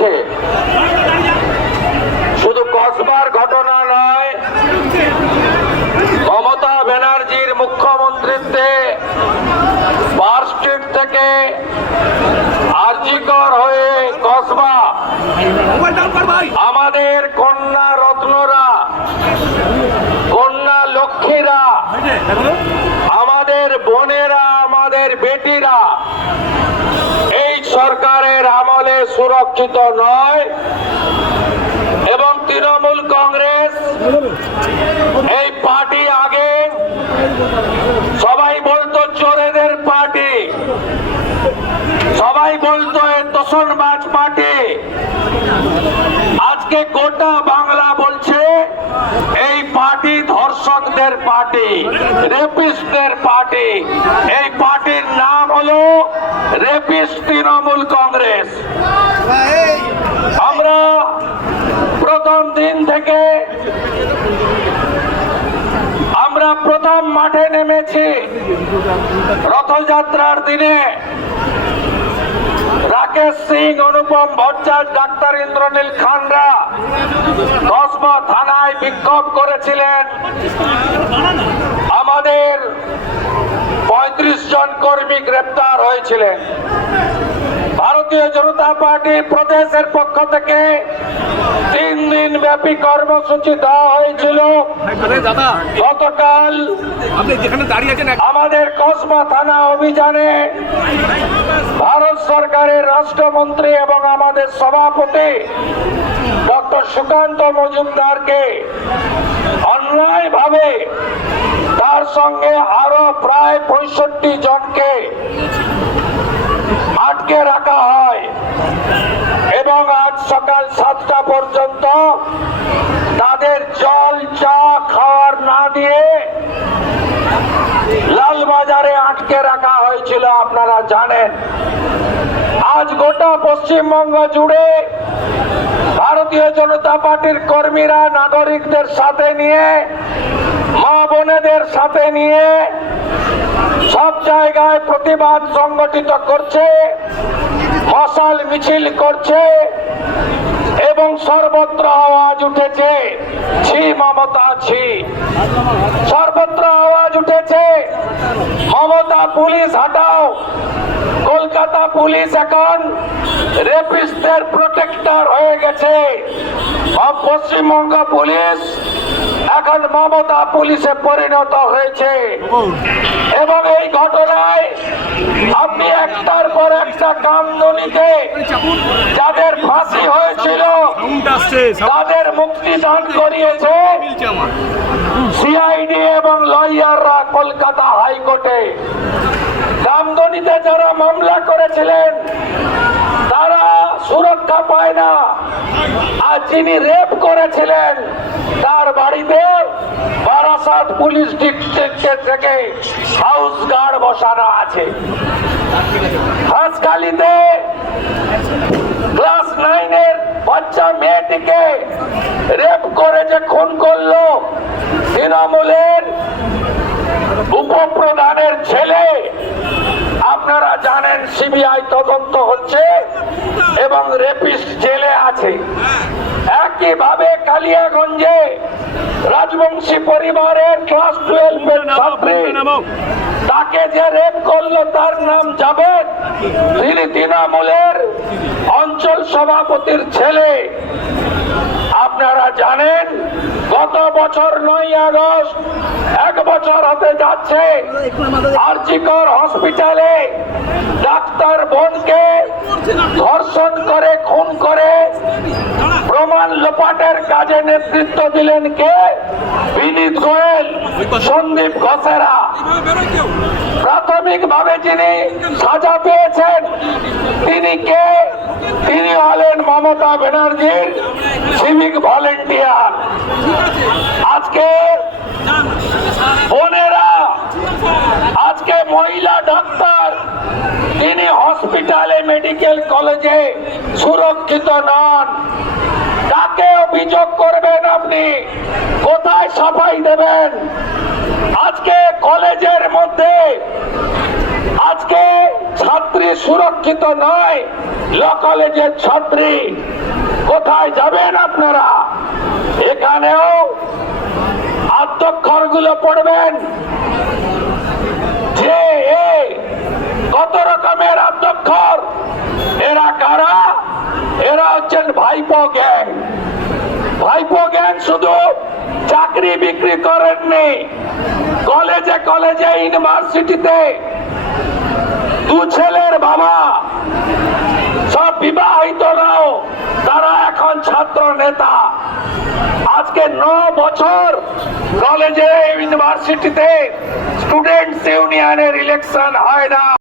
ঝড় উঠেছে শুধু কসবার ঘটনা নয় মমতা ব্যানার্জির মুখ্যমন্ত্রীত্বে পার্ক স্ট্রিট থেকে আরজিকর হয়ে কসবা আমাদের কন্যা রত্নরা কন্যা লক্ষ্মীরা আমাদের বোনেরা আমাদের বেটিরা এই সরকারের আমলে সুরক্ষিত নয় এবং তৃণমূল কংগ্রেস এই পার্টি আগে সবাই বলতো চোরেদের পার্টি, সবাই বলতো তোষণবাজ পার্টি। আজকে গোটা বাংলা বলছে এই পার্টি ধর্ষকদের পার্টি, রেপিস্টদের পার্টি। এই পার্টির নাম হলো রেপিস্ট তৃণমূল কংগ্রেস। আমরা প্রথম দিন থেকে আমরা প্রথম মাঠে নেমেছি। রথযাত্রার দিনে রাকেশ সিং, অনুপম ভট্টাচ ডাক্তার ইন্দ্রনীল খানরা কসমা থানায় বিক্ষোভ করেছিলেন। আমাদের পঁয়ত্রিশ জন কর্মী গ্রেপ্তার হয়েছিলেন। ভারতীয় জনতা পার্টি প্রদেশের পক্ষ থেকে তিন দিন ব্যাপী কর্মসূচি দেওয়া হয়েছিল। গতকাল আপনি যেখানে দাঁড়িয়ে আছেন আমাদের কসমা থানা অভিযানে ভারত সরকারের রাষ্ট্রমন্ত্রী এবং আমাদের সভাপতি ডক্টর সুকান্ত মজুমদারকে অন্যায়ভাবে তার সঙ্গে আরও প্রায় পঁয়ষট্টি জনকে আটকে রাখা হয়। এবং আজ সকাল সাতটা পর্যন্ত তাদের জল, চা খাওয়ার না দিয়ে লালবাজারে আটকে রাখা হয়েছিল, আপনারা জানেন। আজ গোটা পশ্চিমবঙ্গ জুড়ে ভারতীয় জনতা পার্টির কর্মীরা, নাগরিকদের সাথে নিয়ে, মা বোনেদের সাথে নিয়ে সব জায়গায় প্রতিবাদ সংগঠিত করছে, মশাল মিছিল করছে এবং সর্বত্র আওয়াজ উঠেছে, ছি মমতা, ছি। সর্বত্র আওয়াজ উঠেছে, মমতা পুলিশ হাটাও, কলকাতা পুলিশ এখন রেপিস্টদের প্রোটেক্টর হয়ে গেছে। পশ্চিমবঙ্গ পুলিশ এখন মমতা পুলিশে পরিণত হয়েছে। এবং এই ঘটনায় আপনি একটার পর একটা কামদনিতে যাদের ফাঁসি হয়েছিল, তাদের মুক্তি দান করিয়েছে সিআইডি এবং লয়াররা কলকাতা হাইকোর্টে। কামদনিতে যারা মামলা করেছিলেন সুরক্ষা পায় না। আর যিনি রেপ করেছিলেন, তার বাড়িতে বারাসাত পুলিশ ডিস্ট্রিক্টের থেকে হাউস গার্ড বসানো আছে। হাঁসখালিতে ক্লাস নাইনের বাচ্চা মেয়েটিকে রেপ করে যে খুন করল, তৃণমূলের উপপ্রধানের ছেলে আপনারা জানেন সিবিআই তদন্ত হচ্ছে এবং রেপিস্ট জেলে আছে। একইভাবে কালিয়াগঞ্জে রাজবংশী পরিবারের ক্লাস টুয়েলভের ছাত্রী তাকে যে রেপ করল তার নাম জাবেদ। তিনি তৃণমূলের অঞ্চল সভাপতির ছেলে। আপনারা জানেন, গত বছর নয় আগস্ট এক বছর হতে যাচ্ছে আরজিকর হসপিটালে ডাক্তার বোনকে ধর্ষণ করে, খুন করে। প্রমাণ লোপাটের কাজে নেতৃত্ব দিলেন কে? বিনীত গোয়েল, সন্দীপ ঘোষেরা। প্রাথমিকভাবে যিনি সাজা পেয়েছেন, তিনি কে? তিনি হলেন মমতা ব্যানার্জির সিভিক ভলেন্টিয়ার আজকে বোনেরা, আজকে মহিলা ডাক্তার, তিনি হসপিটালে মেডিকেল কলেজে সুরক্ষিত নন। তাকে অভিযোগ করবেন আপনি, কোথায় সাফাই দেবেন? আজকে কলেজের মধ্যে, আজকে সুরক্ষিত নয়। ল ছাত্রী, কোথায় যাবেন আপনারা? এখানেও আত্মক্ষরগুলো পড়বেন। যে কত রকমের আত্মক্ষর? এরা কারা? এরা হচ্ছেন ভাইপো গ্যাং। ভাইপো গ্যাং শুধু চাকরি বিক্রি করেননি। কলেজে কলেজে, ইউনিভার্সিটিতে দু ছেলের বাবা সব বিবাহিতরাও তারা এখন ছাত্র নেতা। আজকে ন বছর কলেজে ইউনিভার্সিটিতে স্টুডেন্টস ইউনিয়নের ইলেকশন হয় না।